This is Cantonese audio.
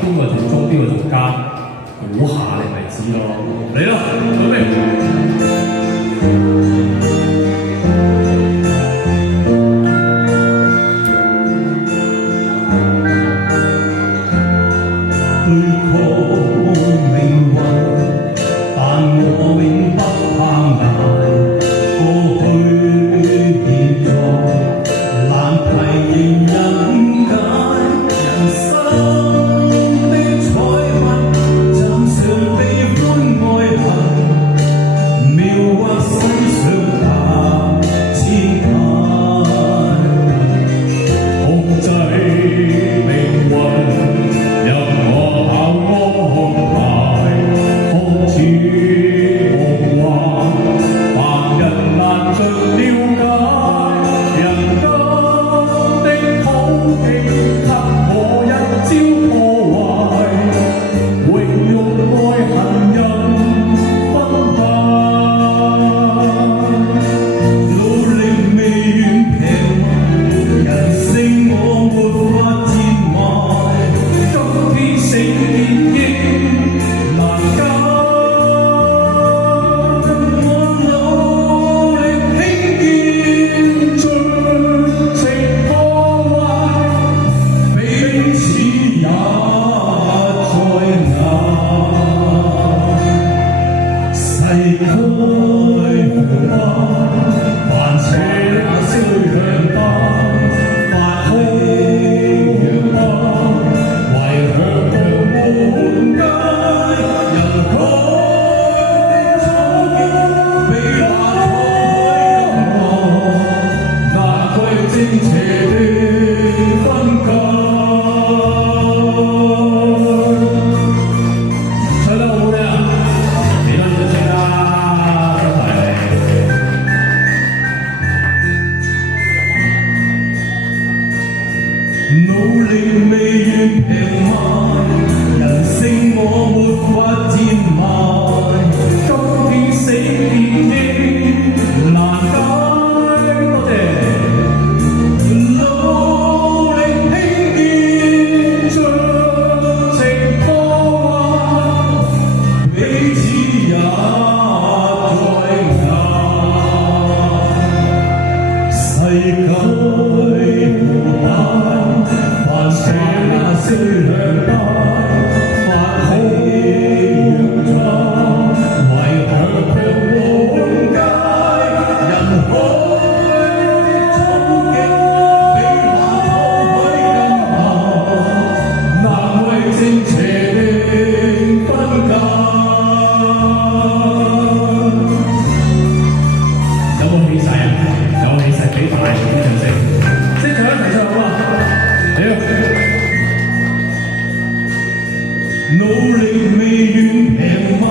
邊個做中邊個做奸，估下你咪知咯。嚟啦，準備。對抗命運，但我永不怕捱。過去現在難題仍引解，人生的彩筆暫常悲歡愛恨，描畫世上大千態，控制命運。努力未願平賣，人性我沒法賤賣，今天死別應難解。多謝，努力興建盡情破壞，彼此也在捱，世界無大。這那些兩帶發起洋裝，為強強滿街，人海衝擊，比那滄海更難，難為正邪的分界。有冇起勢啊？有起勢幾大啲掌聲！即係唱一齊唱好嘛？努力未願平賣。